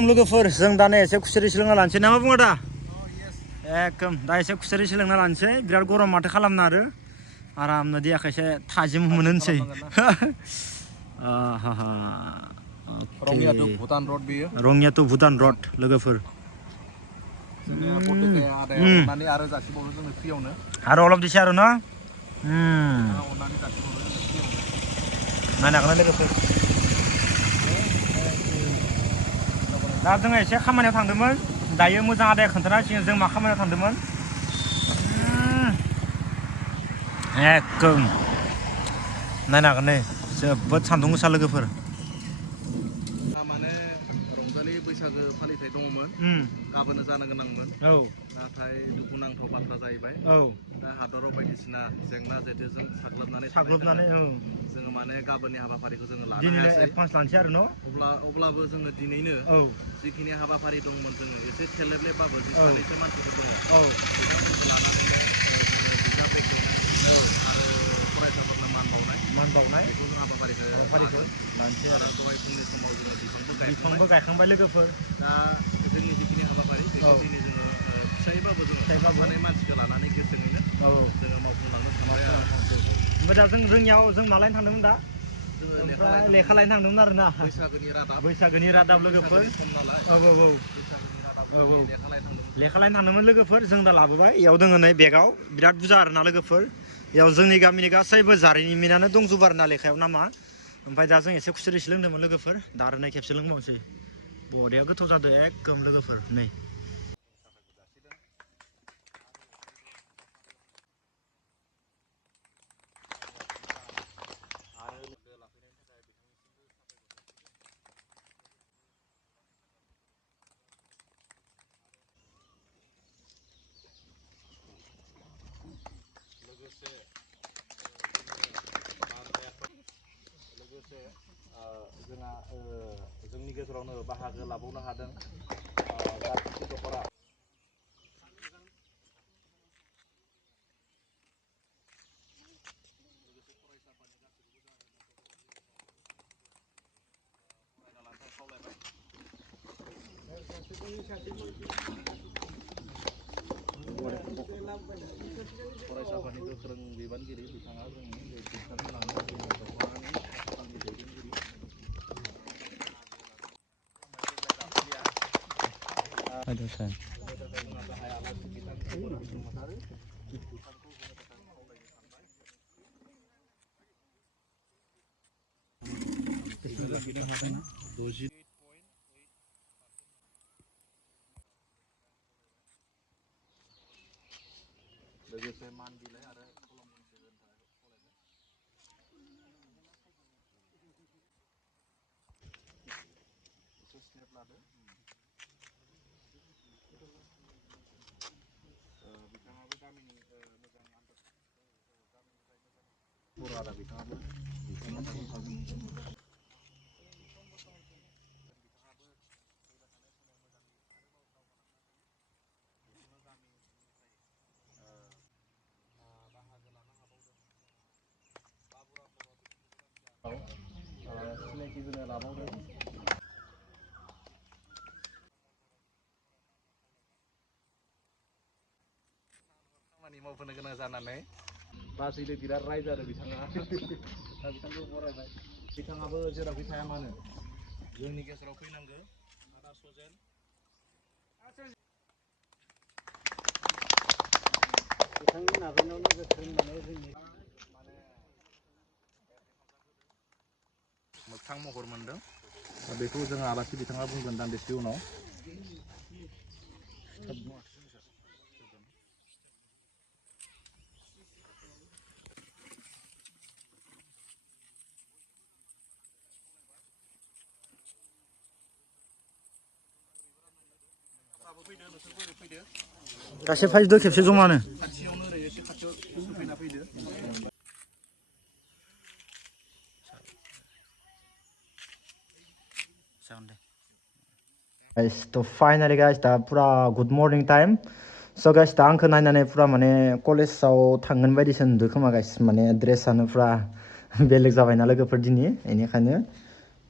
गरम लोगोफोर जों दा एसे खुसेर सोलोंना लानोसै ना मा बुङो दा एकदम दा एसे खुसेर सोलोंना लानोसै बिराद गरम माथो खालामनो आरो आरामनो देहाखौ एसे थाजिम मोननोसै रङियाथ' भुटान रड बेयो रङियाथ' भुटान रड लोगोफोर जोङो बट'काया आदाया अननानै आरो जासिबावनो जोंनो फ्रियावनो आरो अलप दिसे आरो न अननानै जासिबावनो जोंनो फ्रियावनो नायनो हागोन लोगोफोर दा जोङो एसे खामानियाव थांदोंमोन दायो मोजां आदाया खोन्थानांसिगोन जों मा खामानियाव थांदोंमोन एकदम नायनो हागोन नै जोबोद सान्दुं गोसा लोगोफोर माने रंजालि बैसागो फालिथाय दङमोन गाबोनो जानो गोनांमोन नाथाय दुखुनांथाव बाथ्रा जाहैबाय दा हादराव बायदिसिना जेंना जेथोजों साग्लोबनानै जोङो माने गाबोननि हाबाफारिखौ जोङो लानो हायासै एडभान्स लानोसै आरो न' अब्लाबो जोङो दिनैनो जिखिनि हाबाफारि दंमोन जोङो एसे थेलेबलेबाबो जि सानैसो मानसिफोर दङ बिथांमोनखौ लानानै जोङो बिजाब बेखेवनाय आरो फरायसाफोरनो मान बावनाय बेखौ जों हाबाफारिखौ लानोसै आरो दहाय फुंनि समाव जोङो बिफांबो गायखांबाय लोगोफोर दा जोंनि जिखिनि हाबाफारि बेखौ दिनै जोङो फिसायैबाबो जोङो सानै मानसिखौ लानानै गोसोङैनो जोङो मावफुंलांनो सानबाय आरो ओमफ्राय दा जों रोङियाव जों मालायनो थांदोंमोन दा ओमफ्राय लेखा लायनो थांदोंमोन आरो ना बैसागोनि रादाब लोगोफोर लेखा लायनो थांदोंमोन लोगोफोर जों दा लाबोबाय इयाव दोङो नै बेगाव बिराद बुरजा आरोना लोगोफोर इयाव जोंनि गामिनि गासैबो जारिमिनानो दंजोबो आरोना लेखायाव नामा ओमफ्राय दा जों एसे खुसेर लोंदोंमोन लोगोफोर दा आरो खेबसे लोंबावनोसै बरिया गोथाव जादों एकदम लोगोफोर नै जोंहा जोंनि गेजेरावनो बाहागो लाबावनो हादों दख'रा फरायसाफोरनि गोख्रों बिबानगिरि बिथाङा जोंनि लोगोसे मान बिलाइ आरो स्टेप लादो बिथाङाबो गामिनि मोजां बर' आदा बिथाङाबो सिनायथि होनो लाबावदों खामानि मावबोनो गोनां जानानै लासैनो बिराद रायजादों बिथाङा दा बिथांखौ बरायबाय बिथाङाबो जेरावखि थाया मानो जोंनि गेजेराव फैनांगौ आदा सजेन बिथांनि नाजानायावनो गोख्रों माने जोंनि मोगथां महर मोनदों दा बेखौ जोङो आलासि बिथाङा बुंगोन दान्दिसे उनाव गासै फाइजदो खेबसे जमानो खाथियावनो ओरै एसे खाथियाव फैना फैदो गाइस थ' फाइनालि गाइस दा पुरा गुड मर्निं टाइम स' गाइस दा आंखौ नायनानै पुरा माने कलेजाव थांगोन बायदिसो नुदों खोमा गाइस माने ड्रेसानो पुरा बेलेग जाबायना लोगोफोर दिनै बेनिखायनो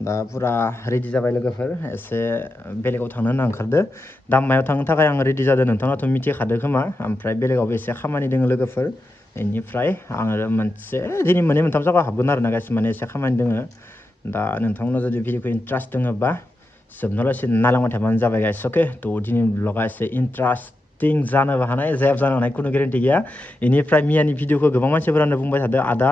दा पुरा रेडि जाबाय लोगोफोर एसे बेलेगाव थांनो होनना ओंखारदो दाम्मायाव थांनो थाखाय आं रेडि जादों नोंथाङाथ' मिथिखादो खोमा ओमफ्राय बेलेगावबो एसे खामानि दङ लोगोफोर बेनिफ्राय आङो मोनसे दिनै मोननै मोनथाम जायगायाव हाबगोन आरो ना गासै माने एसे खामानि दङ दा नोंथांमोना जुदि भिडिअखौ इन्टारेस्ट दङबा जोबनालासे नायलांबाय थाबानो जाबाय गाइस अके थ' दिनै ब्लगा एसे इन्टारेस्टिं जानोबो हानाय जाया जानो हानाय खुनु गेरेन्टि गैया बेनिफ्राय मियानि भिडिअखौ गोबां मानसिफोरानो बुंबाय थादो आदा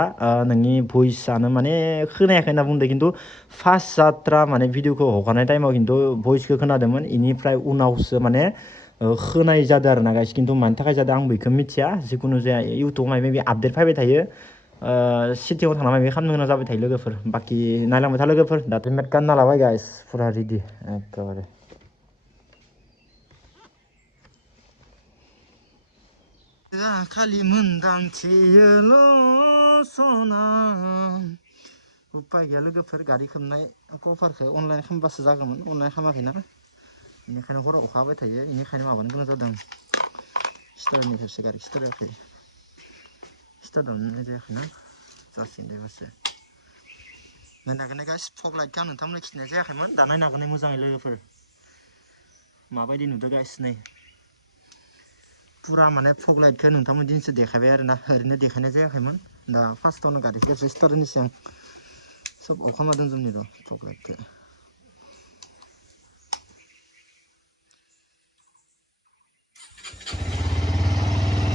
नोंनि भइसआनो माने खोनायाखै होनना बुंदों खिन्थु फार्स्ट जात्रा माने भिडिअखौ हगारनाय टाइमाव खिन्थु भइसखौ खोनादोंमोन बेनिफ्राय उनावसो माने खोनाय जादों आरो ना गाइस खिन्थु मानि थाखाय जादों आं बेखौ मिथिया जिखुनु जाया इउटुबाव माबा माबि आपडेट फैबाय थायो सिटियाव थांना माबा खालामनो गोनां जाबाय थायो लोगोफोर बाखि नायलांबाय था लोगोफोर दाथ' मेट गानना लाबाय गाइस फुरा रेडि एखेबारे खालि मोनदांथियोल' सना उपाय गैया लोगोफोर गारि खोबनाय कभारखौ अनलाइन खालामबासो जागौमोन अनलाइन खालामाखैना बेनिखायनो हराव अखा हाबाय थायो बेनिखायनो माबानो गोनां जादों स्टारनिफ्रायसो गारि स्टाराखै स्टार दाननाय जायाखैना जासिगोन दे बासो नायनो हागोन गाइस फग लाइटखौ आं नोंथांमोननो खिन्थानाय जायाखैमोन दा नायनो हागोन मोजाङै लोगोफोर माबायदि नुदों गाइस नै पुरा माने फग लाइटखौ नोंथांमोन दिनैसो देखायबाय आरो ना ओरैनो देखायनाय जायाखैमोन दा फार्स्टआवनो गारिखौ खेबसे स्टार्ट होनोसै आं सब अखा दोनजोबनि र' फग लाइटखौ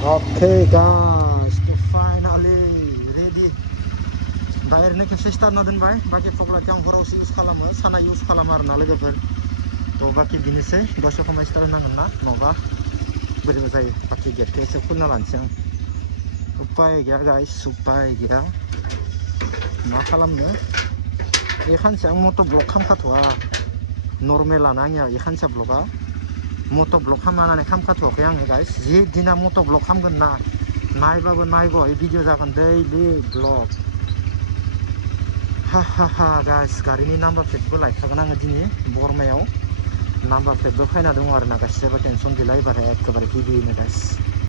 Okay guys, finally ready. दा ओरैनो खेबसे स्टार्ट होना दोनबाय बाखि फग लाइटखौ आं हरावसो इउज खालामो साना इउज खालामो आरो ना लोगोफोर थ' बाखि बेनोसै दसे खमाय स्टार्ट होनांगोन ना नङाबा बोरैबा जायो बाखि गेटखौ एसे खुलिना लानोसै आं उपाय गैया गाइस उपाय गैया मा खालामनो बे खानसे आं मट' ब्लग खालामखाथ'वा नर्मेलानो आंनिया बे खानसे ब्लगा मट' ब्लग खालामनानै खालामखाथ'वाखै आङो गाइस जि दिना मट' ब्लग खालामगोन ना नायबाबो नायबाय भिडिअ जागोन दैलि ब्लग हा हा हा गाइस गारिनि नाम्बार प्लेटबो लायखागोन आङो दिनै बरमायाव नाम्बार प्लेटबो फैना दङ आरो ना गाइस जेबो टेनसन गैला एबारहाय एखेबारे हेभिनो गाइस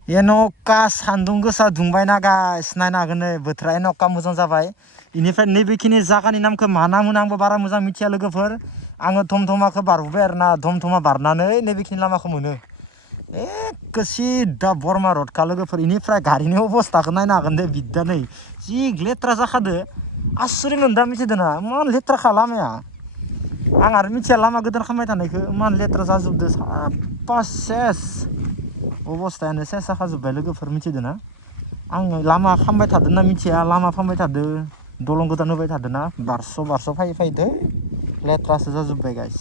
एन'का सान्दुं गोसा दुंबायना गाइस नायनो हागोन नै बोथोरा एन'का मोजां जाबाय बेनिफ्राय नैबेखिनि जायगानि नामखौ मा नाम होनो आंबो बारा मोजां मिथिया लोगोफोर आङो धमधमाखौ बारबोबाय आरो ना धमधमा बारनानै नैबेखिनि लामाखौ मोनो एखे सिदा बरमा रडखा लोगोफोर बेनिफ्राय गारिनि अबस्थाखौ नायनो हागोन दे बिदा नै जि लेथ्रा जाखादो आसुरित मोनदों मिथिदोंना इमान लेथ्राखा लामाया आं आरो मिथिया लामा गोदान खालामबाय थानायखौ इमान लेथ्रा जाजोबदो साफा सेस अबस्थायानो सेस जाखाजोब्बाय लोगोफोर मिथिदोंना आं लामा खालामबाय थादों ना मिथिया लामा खालामबाय थादों दलं गोदान होबाय थादों ना बारस' फै फैदो लेथ्रासो जाजोब्बाय गाइस